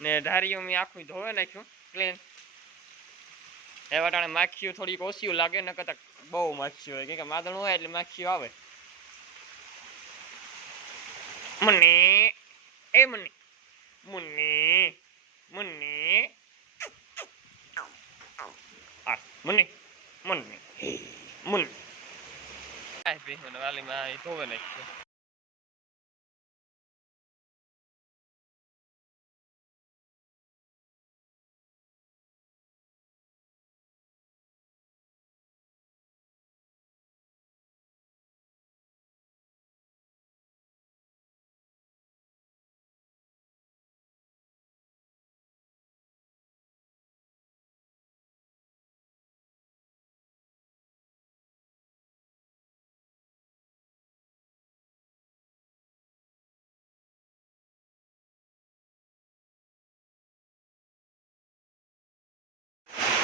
ને ધારીઓ મેં આખું ધોવે નાખ્યું ક્લીન. એ વટાણે માખીઓ થોડીક ઓછી લાગે, ન કરતા બહુ માખી હોય, કેમ કે માદણ હોય એટલે માખીઓ આવે. મુન્ની એ મુન્ની મુન્ની મુન્ની આ મુન્ની મુન્ની મુન્ની આ ભેહું વાલીમાં એ ધોવે નાખ્યું.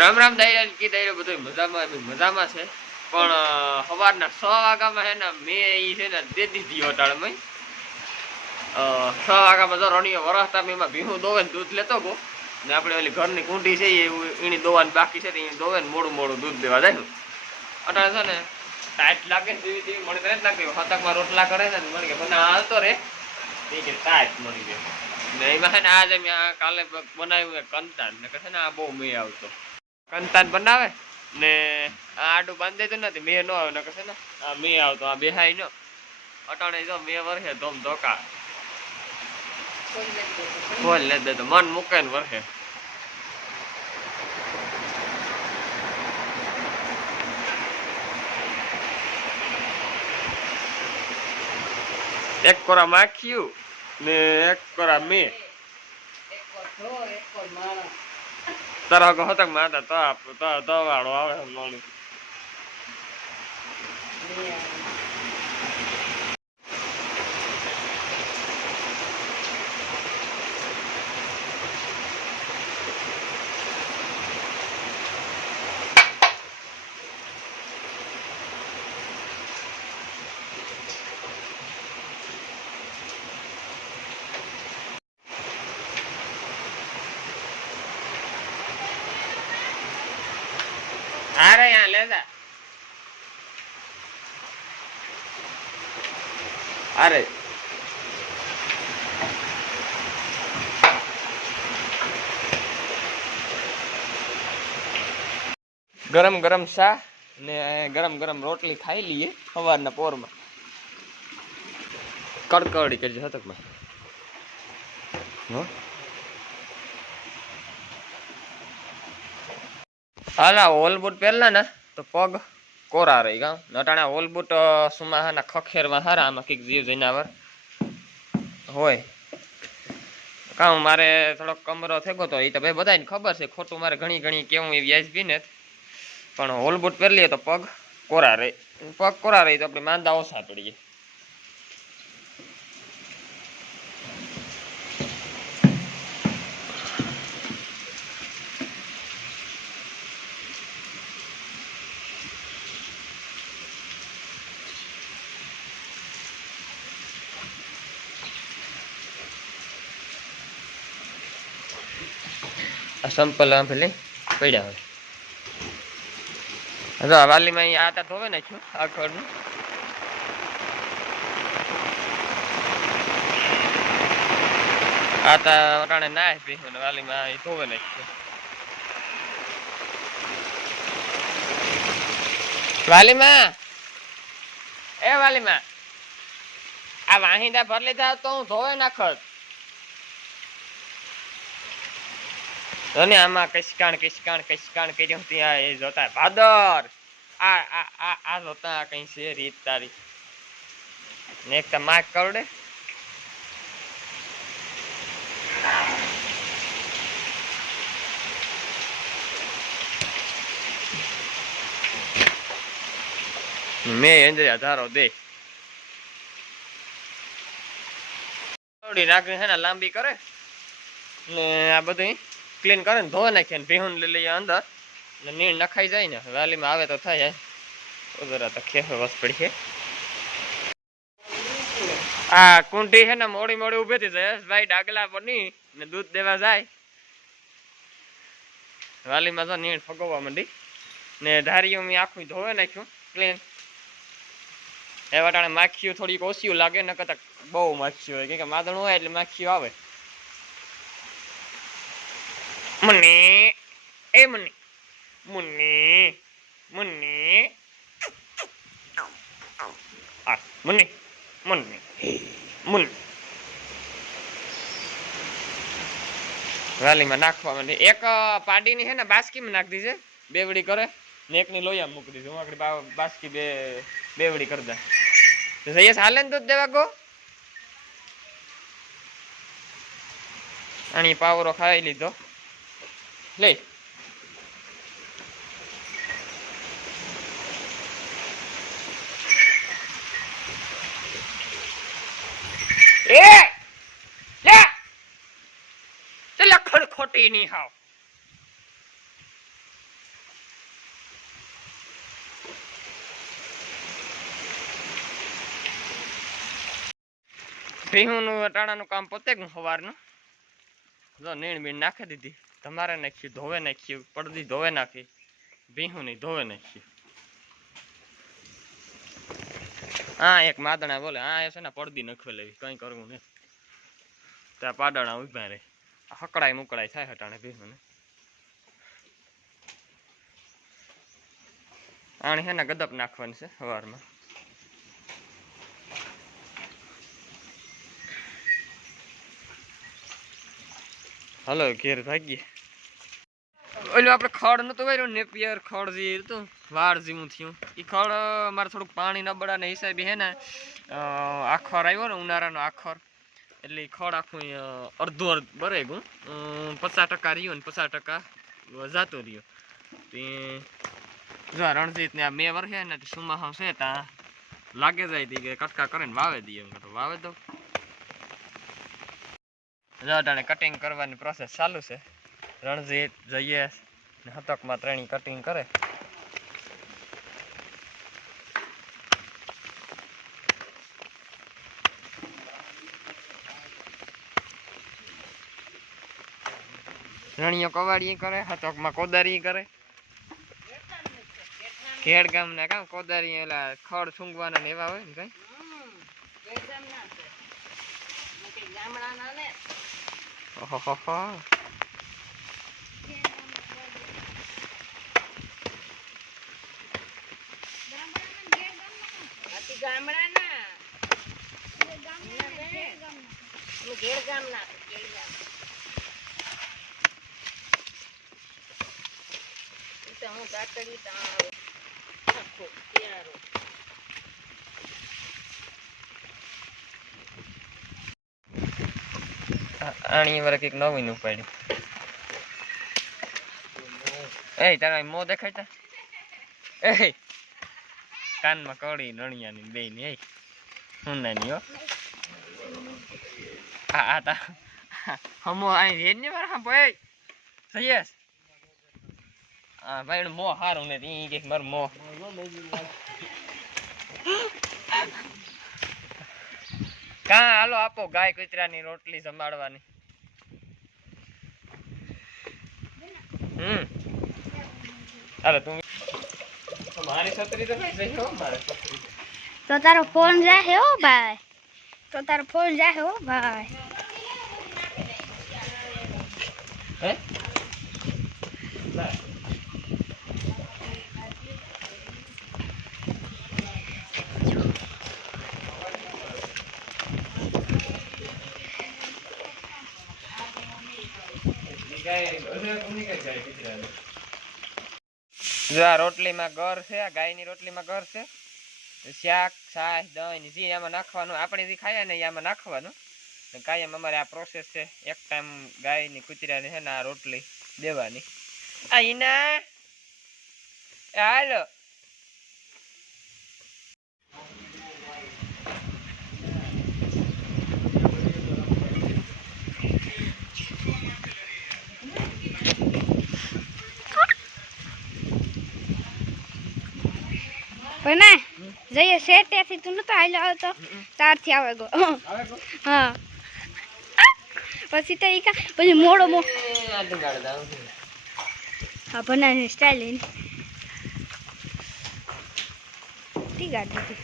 રામ રામ દાયરા કી દાયરો બધું મજામાં છે. પણ સવારના 6 વાગ્યામાં હે ને મેં ઈ છે ને દે દીધી હોટાળમાં 6 વાગ્યામાં તો રણીઓ વરસતા એમાં ભીહું દોવે ને દૂધ લેતો ગો ને આપણે ઓલી ઘરની કુંડી છે એની દોવાની બાકી છે એની દોવે ને મોડું દૂધ દેવા જાય. અટાણે છે ને ટાઈટ લાગે ને જેવી મને કરે લાગે હતકમાં રોટલા કરે છે ને મને કે મને હાલતો રે એ કે ટાઈટ મળી ગયો ને એમાં છે ને આજે મેં કાલે બનાવ્યું કંતાન ને કહે છે ને આ બહુ મેં આવતો કંતાન બનાવે ને આ આડું બાંધી દેતું નથી મેં ન આવે ને કહે ને આ મેં આવતો આ બેહાઈ ન અટાણે જો મેં વરસે ધોમ ધોકા ખોલ લે દે તો મન મૂકે ને વરસે. એક કોરા માખ્યું ને એક કોરા મેં તારા વગર હતક માતા તો વાળો આવે માણસ. अरे यहाँ ले जा अरे गरम गरम शाह ने गरम गरम रोटली खाई लिए सवारना पोर में कड़कड़ी कर हतक में हाला होल बूट पहला ना तो पग कोरा रही गा नटाणा होल बूट सुमा हाना खखेर में हारा आमा कईक जीव जनावर होय का मारे थोड़ो कमरो थेगो तो ई तो भाई बधाने खबर छे खोटू मारे घणी घणी केवुं ए व्याजबी ने पण होल बूट पहर लिए तो पग कोरा रही तो अपने मांदा ओछा पड़ीए. संपल पेली पड़ा हो वाली में अँ आता धोवे नाख्यू आखड़ आता अटाणे ना वाली में धोवे नाख्यू. वाली में ए वाली में आ वाहिंदा भर लीधा तो हूँ धोवे नाखत आमा किसकाण कर्યું ત્યાં એ જોતા ભાદર આ જોતા કઈ છે રીત તારી ને એક તો માક કરડે મેં અંદર હજારો દે થોડી નાખી છે ને લાંબી કરે ને આ બધું क्लीन करे धोवा नाखिए भीहूं ले लीए अंदर नीर नखाई जाए ने वाली में आवे तो था जरा तो खेफ बस पड़ी है. આ કુંઠી છે ને મોડી મોડી ઉભી હતી જયેશભાઈ ડાગલા પર ની ને દૂધ દેવા જાય વાલીમાં તો નીણ ફગવવા માંડી ને ધારીઓ મેં આખું ધોવે નાખ્યું ક્લીન એ વટાણે માખીઓ થોડીક ઓછી લાગે ન કરતા બહુ માખી હોય કેમ કે માદણ હોય એટલે માખીઓ આવે મુન્ની એ મુન્ની મુન્ની મુન્ની આ મુન્ની મુન્ની મુન્ની વાલીમાં નાખવા માંડે એક પાડીની છે ને બાસ્કીમાં નાખી દીધે બેવડી કરે ને એકની લોહીમાં મૂકી દીધી હું આગળ બાસ્કી બેવડી કરી દે જયેશ હાલે ને દૂધ દેવા ગો અને પાવરો ખાઈ લીધો લે ખોટી નહીં હાવ ભીહુનું અટાણાનું કામ પોતે જ સવારનું જો નીણ બીણ નાખી દીધી તમારે નાખ્યું ધોવે નાખ્યું પડદી ધોવે નાખી ભીહું નહીં ધોવે નાખ્યું હા એક માદણા બોલે હા એ છે ને પડદી નખવે લેવી કઈ કરવું નહીં ત્યાં પાડણા ઉભા રહે હકડાય મુકડાય થાય હટાણે ભીહું ને આને હે ને ગદપ નાખવાની છે સવારમાં હલો ઘેર ભાગીએ ઓલું આપણે ખડ નતું વાર્યું નેપિયર ખડ જે હતું વાળ જેવું થયું એ ખડ મારે થોડુંક પાણી નબળા ને હિસાબે હે ને આખર આવ્યો ને ઉનાળાનો આખર એટલે ખડ આખું અડધું બરે ગયું 50% રહ્યું ને 50% જાતું રહ્યું તે જો રણજીત ને આ 2 વર્ષે ને સુમાહ છે ત્યાં લાગે જાય કે કટકા કરીને વાવે દઈએ એમ તો વાવે દો જાણે કટિંગ કરવાની પ્રોસેસ ચાલુ છે રણજીત જયેશ ને હતકમાં ત્રણેય કટિંગ કરે રણીઓ કવાડી કરે હતકમાં કોદારી કરે ખેડ ગામના કામ કોદારી એલા ખડ સૂંઘવાના ને એવા હોય ને કઈ ઓહો આણી વાર કઈક નવીન ઉપાડ્યું એ તારા મો દેખાય તા એ કાનમાં કડી રણિયાની બે ની એ હું નાની હો આ તા હમો આઈ રેડ ને મારા ભાઈ સયસ આ ભાઈ મો હારું ને ઈ કે માર મો કા હાલો આપો ગાય કૂતરાની રોટલી સંભાળવાની હાલો તું મારી છત્રી તો કઈ હો મારે છત્રી તો તારો ફોન જાહે હો ભાઈ તો તારો ફોન જાહે હો ભાઈ હે રોટલીમાં ગર છે ગાયની રોટલીમાં ગર છે શાક છાશ દહીં જે આમાં નાખવાનું આપણે જે ખાઈએ ને આમાં નાખવાનું કાયમ અમારે આ પ્રોસેસ છે એક ટાઈમ ગાયની કૂતરાને છે ને આ રોટલી દેવાની આ ઈના હાલો પણ જઈએ શેટેથી તું નતો હાલ્યો આવતો તારથી આવે ગો આવે કો હા પછી તો ઈ કા પછી મોડો આ તો ગાડ દાવ હા બનાની સ્ટાઈલ એની તી ગાડી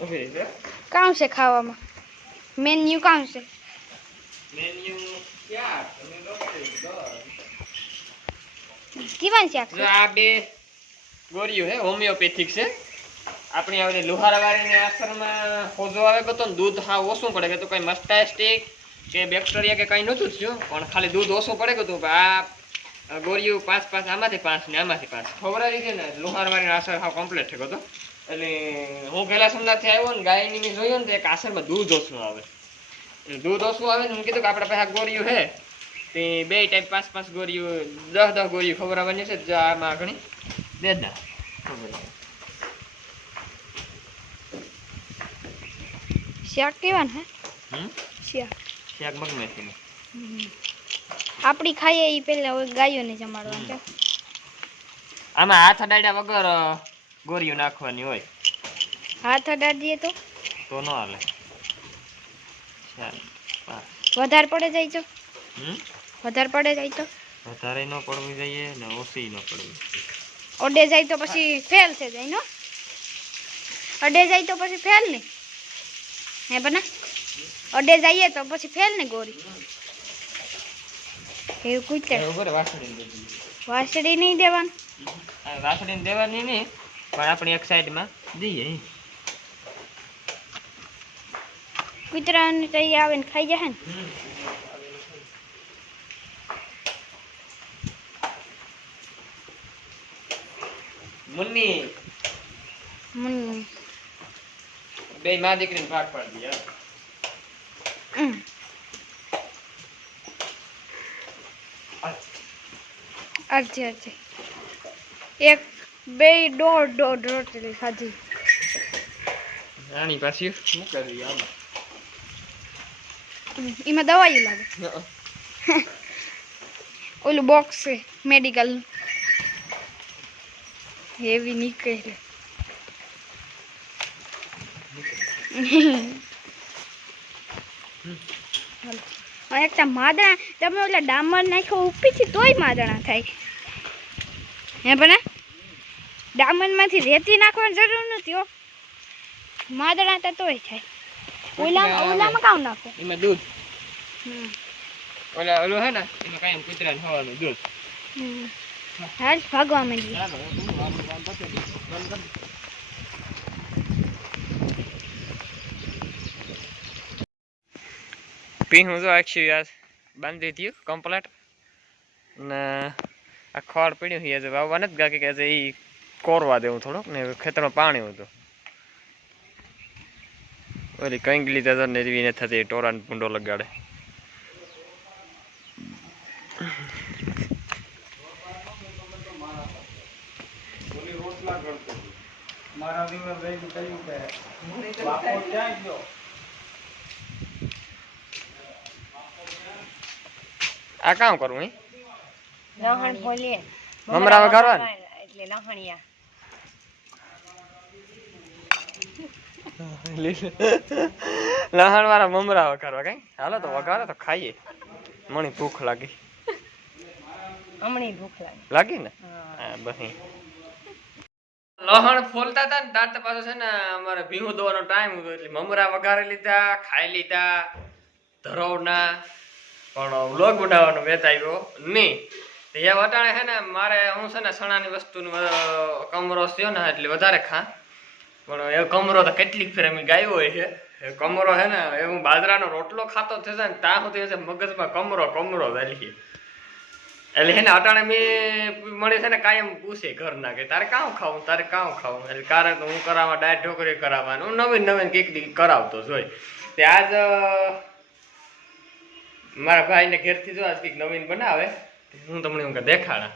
ઓકે છે કામ છે ખાવામાં મેન્યુ કામ છે મેન્યુ ક્યાં તમે કેવાન શાક જો આ બે ગોળીઓ હે હોમિયોપેથિક છે આપણી આવલી લુહારાવાળીની આશ્રમમાં ખોજો આવે તો દૂધ હા ઓછું પડે કે તો કઈ મસ્ટાસ્ટિક કે બેક્ટેરિયા કે કઈ નહોતું થયું પણ ખાલી દૂધ ઓછું પડે કે તું આ ગોળીઓ 5 આમાંથી 5 ને આમાંથી 5 ખવડાવી છે ને લુહારવાળીનો આસર હા કમ્પ્લીટ થયો હતો એટલે હું પહેલા સોમનાથથી આવ્યો ને ગાયની મેં જોયો ને તો એક આસરમાં દૂધ ઓછું આવે દૂધ ઓછું આવે ને હું કીધું કે આપણે પાસે ગોળીઓ છે તે બે ટાઈપ 5 ગોળીઓ 10 ગોળીઓ ખવડાવવાની છે જો આમાં ઘણી દે દા શાક કેવાન હે શાક મગમેથીનું આપણી ખાઈએ ઈ પેલા ગાયોને જમાડવાનું છે આમાં હાથ અડાડ્યા વગર ગોળીઓ નાખવાની હોય હાથ અડાડીએ તો ન હાલે ચાલ વધારે પડે જાય તો હમ વધારે પડે જાય તો વધારે ન પડવું જોઈએ ને ઓછી ન પડવું અડે જાય તો પછી ફેલ થઈ જાય નો અડે જાય તો પછી ફેલ ને હે બના અડે જઈએ તો પછી ફેલ ને ગોરી એવું કુતર વાસળી નહીં દેવાનું વાસળીને દેવાની નહીં પણ આપણી એક સાઈડમાં દઈએ કૂતરાને તો ઈ આવે ને ખાઈ જાય ને મુન્ની બે માં દીકરીને ભાગ પાડી દે અરજી અરજી એક બે દોઢ રોટલી ખાધી આની પાછી શું કરવી આમાં એમાં દવાઈ લાગે ઓલું બોક્સ છે મેડિકલ હેવી નીકળે એક માદણા તમે ઓલા ડામર નાખ્યો ઉપીથી તોય માદણા થાય હે બના ડામરમાંથી રેતી નાખવાની જરૂર નથી હો માદણા તો તોય થાય ઓલામાં કામ નાખો એમાં દૂધ ઓલું હે ને એમાં કાંઈ કૂતરાને ખાવાનું દૂધ હાલ ભાગવા માંડી પીહું જો આખી યાર બાંધી થયું કમ્પ્લેટ ને આ ખોળ પીડ્યું છે જે વાવવા નથી ગાકી કે એ કોરવા દેવું થોડુંક ને ખેતરમાં પાણી હતું ઓલી કંઈક લીધા ને એવી નથી થતી ટોરાને ભૂંડો લગાડે આ કામ કરવું હે લહણ ફોલીએ મમરા વઘારવા એટલે લહણિયા લહણ વાળા મમરા વઘારવા કઈ હાલો તો વઘારે તો ખાઈએ મણી ભૂખ લાગી હમણી ભૂખ લાગી ને હા બહી લહણ ફોલતા હતા ને તાર પાછો છે ને અમારે ભીહું દોવાનો ટાઈમ હતો એટલે મમરા વઘારી લીધા ખાઈ લીધા ધરોવના પણ વ્લોગ બનાવવાનો વેત આવ્યો નહીં એ વટાણે છે ને મારે હું છે ને સણાની વસ્તુનો કમરો થયો ને એટલે વધારે ખા પણ એ કમરો તો કેટલીક ફેર અમે ગાયો હોય છે એ કમરો છે ને એ હું બાજરાનો રોટલો ખાતો થશે ને ત્યાં સુધી મગજમાં કમરો ચાલી એટલે છે ને અટાણે મેં મને છે ને કાયમ પૂછે ઘરના કે તારે કાં ખાવું એટલે કારણ કે હું કરાવવા ડાયટ ઢોકરી કરાવવાનું નવીન કંઈક કરાવતો જોઈ તે આજ મારા ભાઈને ઘેરથી જો આજ કંઈક નવીન બનાવે હું તમને હું દેખાડા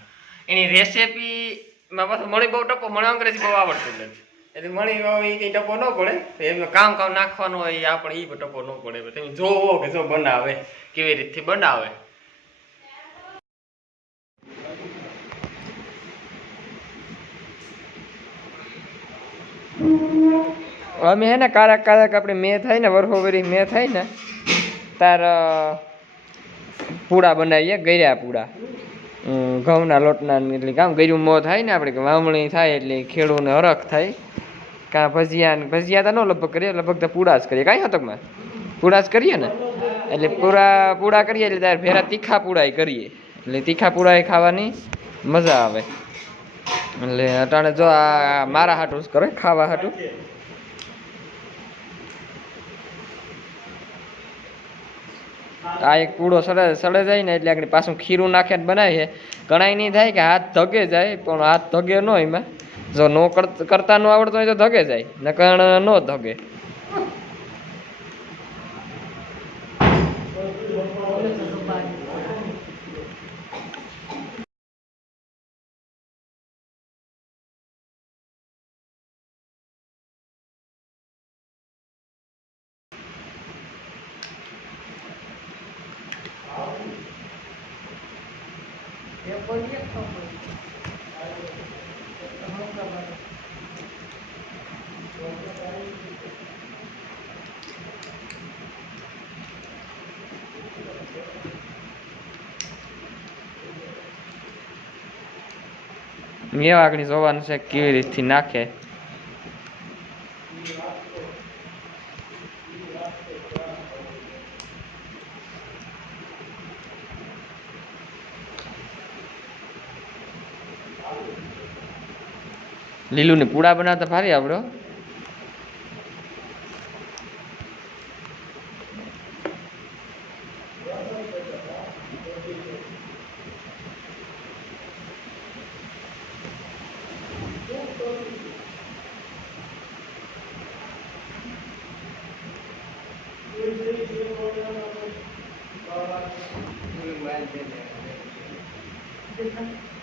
એની રેસીપીમાં પાછું મણી બહુ ટપો મને અંગ્રેજી બહુ આવડતું નથી એટલે મણી એ કંઈ ટપો ન પડે એમાં કામ નાખવાનું હોય એ આપણે એ ટપો ન પડે તમે જોવો કે જો બનાવે કેવી રીતથી બનાવે અમે હે ને કારક આપણે મેં થાય ને વરહોવરી મેં થાય ને તાર પૂડા બનાવીએ ગળ્યા પૂડા ઘઉંના લોટના એટલે કામ ગળ્યું મોં થાય ને આપણે વાવણી થાય એટલે ખેડૂને હરખ થાય કાં ભજીયા તો ન લગભગ કરીએ લગભગ તો પૂડા જ કરીએ કાંઈ હતકમાં પૂડા જ કરીએ ને એટલે પૂડા કરીએ એટલે ત્યારે ભેરા તીખા પૂડા કરીએ એટલે તીખા પૂડા ખાવાની મજા આવે એટલે અટાણે જો આ મારા હાટું જ કરે ખાવા હાટું આ એક પૂડો સડે જાય ને એટલે આપણે પાછું ખીરું નાખે બનાવીએ ઘણાય નહીં થાય કે હાથ ધગે જાય પણ હાથ ધગે ન એમાં જો નો કરતા ન આવડતો હોય તો ધગે જાય નકર ન ધગે મેં આગળ જોવાનું છે કેવી રીતથી નાખે લીલું ને પૂડા બનાવતા ભારી આવડો Thank you.